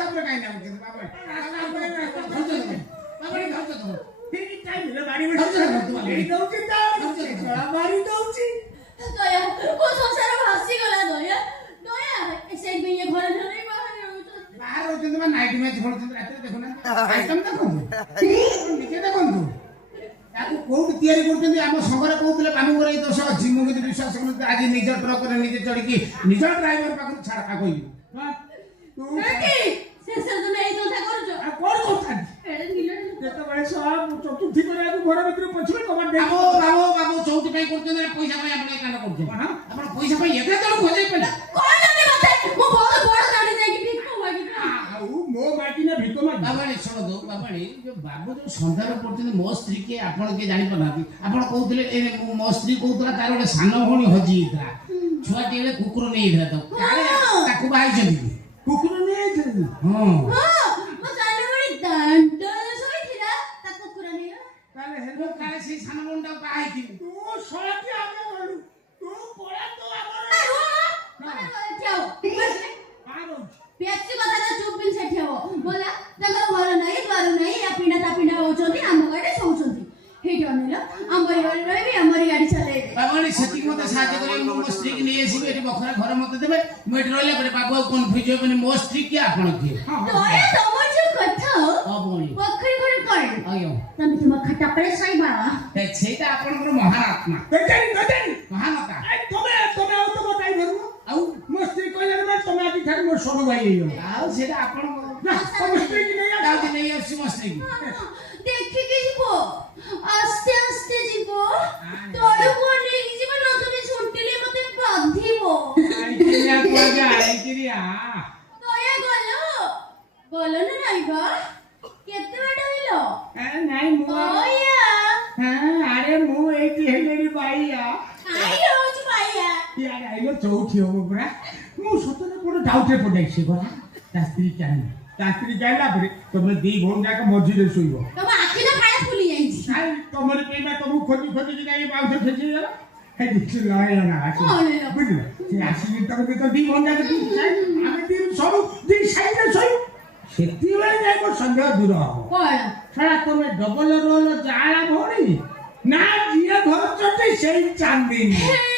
ରାସ୍ତା ଉପରେ କାଇଁ ନାଗୁଛନ୍ତି ବାବା ବାବା ଧରଛ ତମ ଠିକ ଟାଇମରେ ବାଡ଼ି ବାଡ଼ି ଦଉଛି ବାଡ଼ି ଦଉଛି ଦୟା ମୋ ସଂସାର ଭାସିଗଲା ଦୟା ଦୟା ସେଇଥିପାଇଁ ଏ ଘରେ ଧରି ବାହାରେ ରହୁଛନ୍ତି ବାହାରେ ରହୁଛନ୍ତି ବା ନାଇଟ୍ ମ୍ୟାଚ୍ ଖେଳୁଛନ୍ତି ରାତିରେ ଦେଖୁନାହାନ୍ତି ଆଇଟମ ଦେଖନ୍ତୁ ନିଜେ ଦେଖନ୍ତୁ ତାକୁ କୋଉଠି ତିଆରି କରୁଛନ୍ତି ଆମ ସଂଘରେ କହୁଥିଲେ କାମୁଙ୍କର ଏଇ ଦୋଷ ଅଛି ମୁଁ କିନ୍ତୁ ବିଶ୍ୱାସ କରୁଛି ଆଜି ନିଜ ଟ୍ରକରେ ନିଜେ ଚଢ଼ିକି ନିଜ ଡ୍ରାଇଭର ପାଖରୁ ଛାଡ଼ କହିବି ଶେଷରେ ତମେ ଏଇ କଥା କରୁଛ ଆଉ କଣ କରୁଥାନ୍ତି ଯେତେବେଳେ ଚତୁର୍ଥୀ କରିବାକୁ ଘର ଭିତରେ ପଛରେ କବାଟ ଦେଇ ବାବୁ ବାବୁ ଚଉଠି ପାଇଁ କରୁଛନ୍ତି ପଇସା ପାଇଁ ଆପଣ କାଣ୍ଡ କରୁଛନ୍ତି ଆପଣ ପଇସା ପାଇଁ ଏତେ ତେଣୁ ଖୋଜେଇ ପାରିଲେ ମୁଁ ବହୁତ ବଡ଼ ଦାଣ୍ଡି ଯାଇକି ଭିକ ମାଗିବି ଆଉ ମୋ ବାକି ନା ଭିକ ମାଗି ବାବାଣୀ ଶୁଣନ୍ତୁ ବାବାଣୀ ଯୋଉ ବାବୁ ଯୋଉ ସନ୍ଧ୍ୟାରେ ପଡୁଛନ୍ତି ମୋ ସ୍ତ୍ରୀ କିଏ ଆପଣ କିଏ ଜାଣିପାରୁନାହାନ୍ତି ଆପଣ କହୁଥିଲେ ମୋ ସ୍ତ୍ରୀ କହୁଥିଲା ତାର ଗୋଟେ ସାନ ଭଉଣୀ ହଜି ଯାଇଥିଲା ଛୁଆଟି ଏବେ କୁକୁର ନେଇଯାଇଥିଲା ତ କାଳେ ତାକୁ ବାହାଇଛନ୍ତି କୁକୁର ନେଇଯାଇଛନ୍ତି ହଁ ମୋ ସାନ ଭଉଣୀ ଦାଣ୍ଡରେ ଶୋଇଥିଲା ତା କୁକୁର ନେଇ ତାହେଲେ ହେଲେ କାଳେ ସେଇ ସାନ ଭଉଣୀଟାକୁ ବାହାଇଥିଲି ତୁ ଶଳାଟି ଆମେ ଗଲୁ ତୁ ପଳା ତ ଆମର ବେଶୀ କଥା ଚୁପ୍ ସେଠି ହବ ବୋଲା ତାଙ୍କର ଘର ନାହିଁ ଦ୍ୱାର ନାହିଁ ୟା ପିଣ୍ଡା ତା ପିଣ୍ଡା ହଉଛନ୍ତି ଆମ ଗାଡି ଶୋଉଛନ୍ତି ହେଇଠି ଅନେଇଲ ଆମରି ଗାଡି ରହିବି ଆମରି ଗାଡି ଚଲେଇବେ ବାବାଣୀ ସେତିକି ମତେ ସାହାଯ୍ୟ କରିବେ ମୁଁ ମୋ ସ୍ତ୍ରୀକି ନେଇ ଆସିବି ଏଠି ବଖରା ଘର ମତେ ଦେବେ ମୁଁ ଏଠି ରହିଲା ପରେ ବାବୁ ଆଉ କନଫ୍ୟୁଜ ହେବେନି ମୋ ସ୍ତ୍ରୀ କିଏ ଆପଣ କିଏ ଦୟା ତମର ଯୋଉ କଥା ପୋଖରୀ ଘରେ କଣ ତମେ ତୁମ ଖଟା ପରେ ଶୋଇବା ସେଇଟା ଆପଣଙ୍କର ମହାତ୍ମା ମହାନତା ତମେ ତମେ ଆଉ ତମ ଡ୍ରାଇଭର ଆଉ ମୋ ସ୍ତ୍ରୀ କହିଲେ ତମେ ଆଜି ଠାରୁ ମୋର ସରୁ ଭାଇ ହେଇଗଲ ଆଉ ସେଇଟା ଆପଣଙ୍କ ତମ ସ୍ତ୍ରୀ କି ନେଇ ଯାଉଛି ନେଇ ଆସୁଛି ମୋ ସ୍ତ୍ରୀ ଦେଖିକି ଯିବ ଆସ୍ତେ ଆସ୍ତେ ଯିବ ତଳକୁ ଅନେଇକି ଯିବ ନା ତମେ ଶୁଣ୍ଠିଲେ ମତେ ବାଧିବ ଦୟା ଗଲ ନା ନାଇଁ ବା କେତେ ବାଟ ହେଲ ନାଇଁ ମୁଁ ଆରେ ମୁଁ ଏଇଠି ହେଲେଣି ବାଇଆ ଆଇଲ ଚଉଠି ହବ ପୁରା ମୁଁ ସତରେ ଗୋଟେ ଡାଉଟରେ ପଡିଯାଇଛି ଗଲା ତା ସ୍ତ୍ରୀ ଜାଣିଲା ପରେ ତମେ ଦି ଭଉଣୀ ଯାକ ମଝିରେ ଶୋଇବ ତମ ଆଖି ତ ଖାଇବା ଫୁଲି ଯାଇଛି ତମର ପେଇବା ତମକୁ ଖୋଜି କାହିଁ ବାଉଁଶ ଖେଚିଗଲା ବୁଝିଲ ସେ ଆସିକି ତମେ ତ ଦି ଭଉଣୀ ଯାକ ଆମେ ସବୁ ଦି ସାଇଡରେ ଶୋଇବୁ ସେତିବେଳେ ଯାଇ ମୋ ସନ୍ଦେହ ଦୂର ହବ ଛଡ଼ା ତମେ ଡବଲ ରୋଲ ଜାଳା ଭଉଣୀ ନା ଯିଏ ଧରୁଛନ୍ତି ସେଇ ଚାନ୍ଦିନୀ